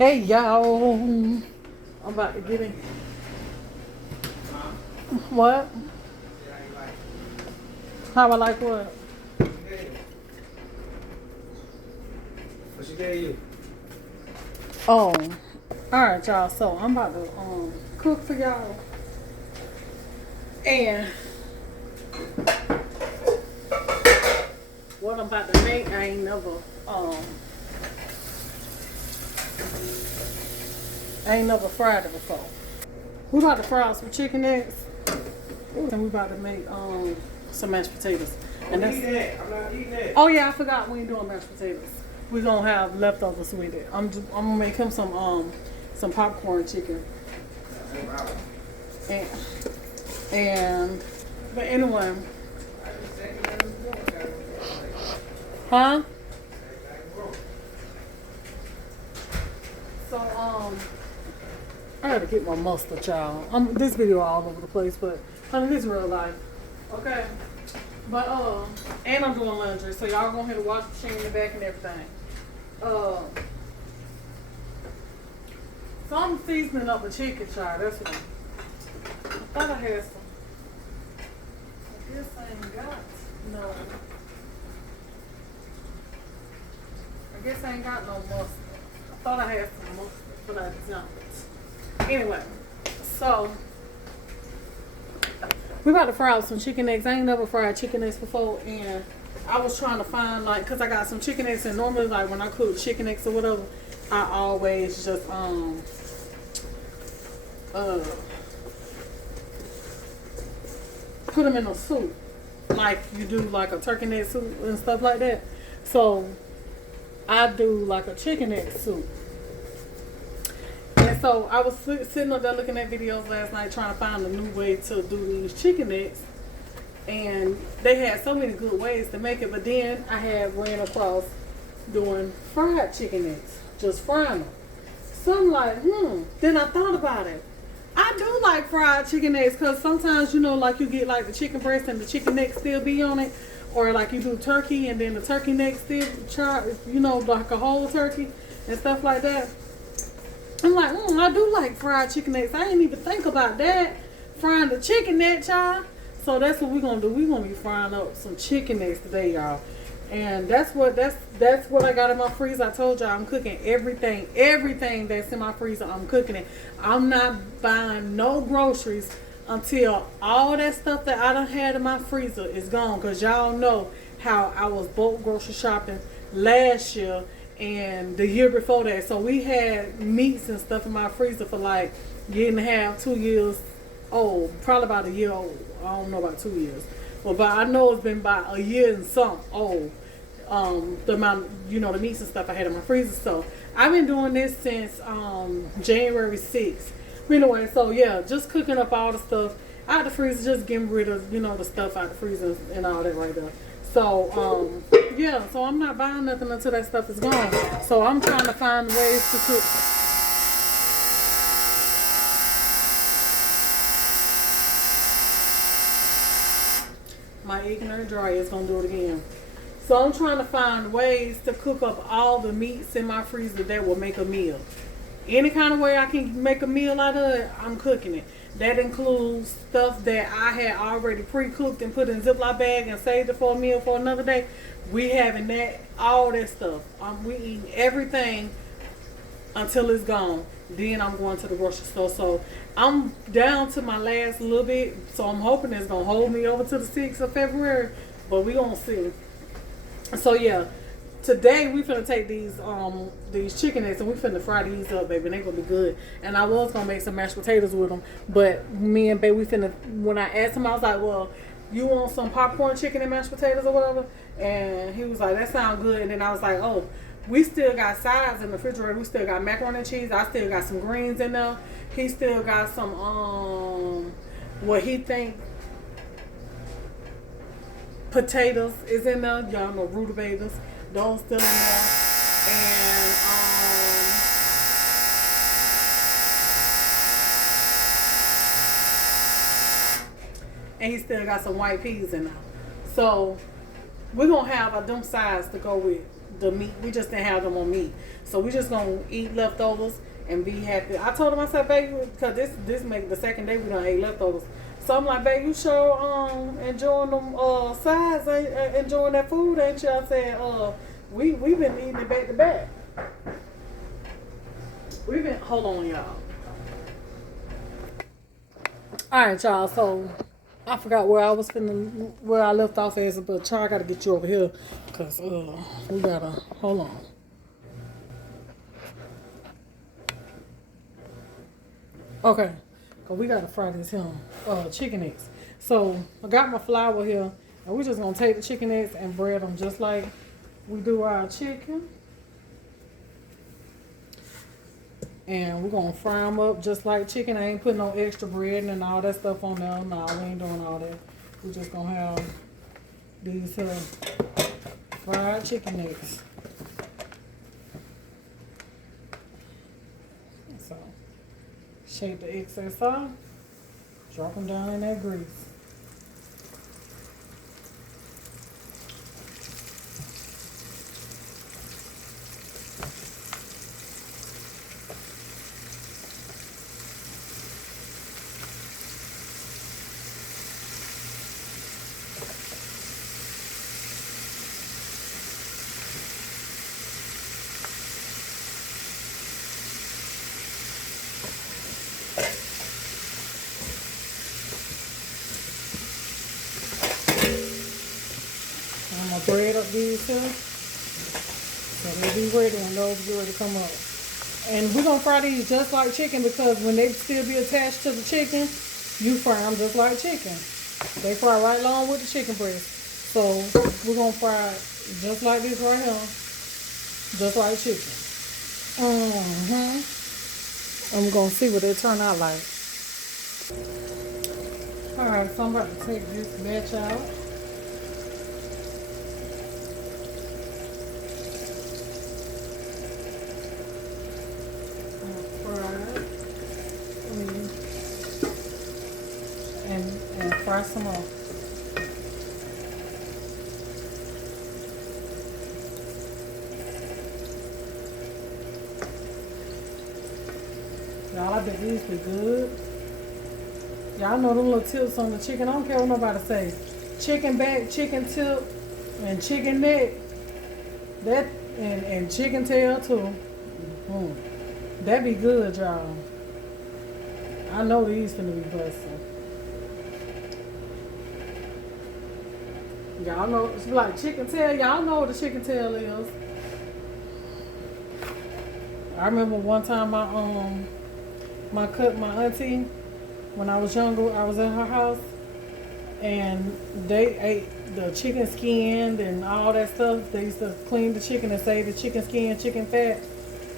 Hey y'all, I'm about to get in. What? How I like what? What she gave you? Oh, alright y'all, so I'm about to cook for y'all. And what I'm about to make, I ain't never fried it before. We about to fry some chicken eggs. And we about to make some mashed potatoes. And I'm eating that. I'm not eating that. Oh yeah, I forgot we ain't doing mashed potatoes. We gonna have leftovers with it. I'm gonna make him some popcorn chicken. And but anyway. Huh? So I gotta get my mustard, y'all. This video all over the place, but honey, this real life. Okay. But and I'm doing laundry, so y'all gonna hear the wash machine in the back and everything. So I'm seasoning up the chicken, child. That's what I thought I had some. I guess I ain't got no. I guess I ain't got no mustard. I thought I had some mustard, but I don't. Anyway, so we about to fry out some chicken eggs. I ain't never fried chicken eggs before, and I was trying to find cause I got some chicken eggs, and normally when I cook chicken eggs or whatever, I always just put them in a soup, like you do like a turkey neck soup and stuff like that. So I do like a chicken egg soup. And so I was sitting up there looking at videos last night trying to find a new way to do these chicken necks. And they had so many good ways to make it. But then I had ran across doing fried chicken necks. Just frying them. So I'm like, Then I thought about it. I do like fried chicken necks because sometimes, like you get like the chicken breast and the chicken neck still be on it. Or like you do turkey and then the turkey neck still, like a whole turkey and stuff like that. I'm like, I do like fried chicken necks. I didn't even think about that. Frying the chicken neck, child. So that's what we're gonna do. We're gonna be frying up some chicken necks today, y'all. And that's what I got in my freezer. I told y'all I'm cooking everything that's in my freezer. I'm cooking it. I'm not buying no groceries until all that stuff that I done had in my freezer is gone. Cause y'all know how I was bulk grocery shopping last year and the year before that. So we had meats and stuff in my freezer for like a year and a half, 2 years old. Probably about a year old. I don't know about 2 years. But I know it's been about a year and some old. The amount, the meats and stuff I had in my freezer. So I've been doing this since January 6th. Anyway, so yeah, just cooking up all the stuff out the freezer, just getting rid of, the stuff out the freezer and all that right there. So, yeah, so I'm not buying nothing until that stuff is gone. So I'm trying to find ways to cook. My ignorant dryer is going to do it again. So I'm trying to find ways to cook up all the meats in my freezer that will make a meal. Any kind of way I can make a meal out of it, I'm cooking it. That includes stuff that I had already pre-cooked and put in a Ziploc bag and saved it for a meal for another day. We having that, all that stuff. We eating everything until it's gone. Then I'm going to the grocery store. So I'm down to my last little bit. So I'm hoping it's going to hold me over to the 6th of February. But we going to see. So yeah. Today we finna take these chicken eggs and we finna fry these up, baby. And they gonna be good. And I was gonna make some mashed potatoes with them, but me and baby, when I asked him, I was like, well, you want some popcorn chicken and mashed potatoes or whatever? And he was like, that sounds good. And then I was like, oh, we still got sides in the refrigerator. We still got macaroni and cheese. I still got some greens in there. He still got some what he think potatoes is in there. Y'all know rutabagas. Those still in there. And he still got some white peas in there. So we're gonna have them sides to go with the meat. We just didn't have them on meat, so we just gonna eat leftovers and be happy. I told him, I said, baby, because this make the second day we done ate leftovers. So I'm like, babe, you sure enjoying them sides, enjoying that food, ain't you? I said, we been eating it back to back. We've been, hold on, y'all. All right, y'all. So I forgot where I was finna, where I left off as, but Char, I gotta get you over here, cause we gotta, hold on. Okay, cause we gotta fry this chicken eggs. So I got my flour here, and we just gonna take the chicken eggs and bread them just like we do our chicken. And we're gonna fry them up just like chicken. I ain't putting no extra bread and all that stuff on there. No, we ain't doing all that. We're just gonna have these fried chicken eggs. So, shake the excess off. Drop them down in that grease. I'm gonna bread up these two, so they'll be ready when those get ready to come up. And we're gonna fry these just like chicken, because when they still be attached to the chicken, you fry them just like chicken. They fry right along with the chicken breast. So we're gonna fry it just like this right here, just like chicken. And we're gonna see what they turn out like. Alright, so I'm about to take this batch out. And fry some more. Y'all, I bet these be good. Y'all know them little tips on the chicken. I don't care what nobody say. Chicken back, chicken tip, and chicken neck. That and chicken tail too. That be good, y'all. I know these finna be busting. Y'all know, it's like chicken tail. Y'all know what the chicken tail is. I remember one time my auntie, when I was younger, I was in her house, and they ate the chicken skin and all that stuff. They used to clean the chicken and save the chicken skin, chicken fat,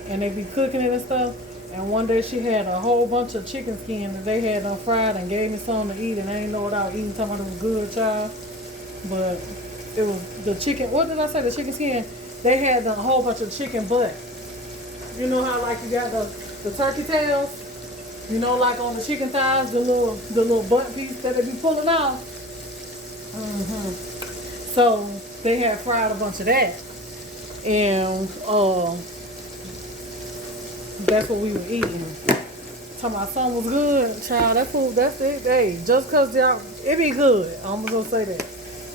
and they be cooking it and stuff. And one day she had a whole bunch of chicken skin that they had done fried and gave me some to eat, and I didn't know what I was eating. Talking about it was good, child. But it was the chicken. What did I say? The chicken skin. They had a whole bunch of chicken butt. You know how like you got the turkey tails. You know, like on the chicken thighs, the little butt piece that they be pulling off. So they had fried a bunch of that, and that's what we were eating. Talking about something was good, child. That food, that's it. Hey, just cause y'all, it be good. I'm gonna say that.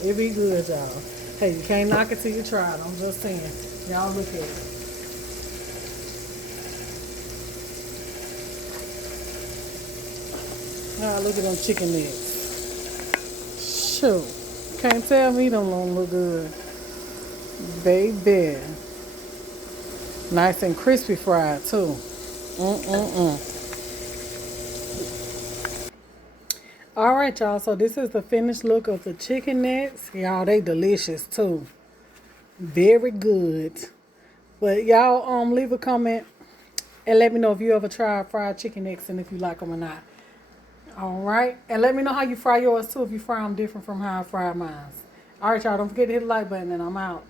It be good, y'all. Hey, you can't knock it till you try it. I'm just saying. Y'all look at it. Now look at them chicken necks. Shoot. Can't tell me them don't look good. Baby. Nice and crispy fried too. Alright, y'all. So this is the finished look of the chicken necks. Y'all, they delicious too. Very good. But y'all leave a comment and let me know if you ever tried fried chicken necks and if you like them or not. Alright. And let me know how you fry yours too, if you fry them different from how I fry mine. Alright, y'all. Don't forget to hit the like button and I'm out.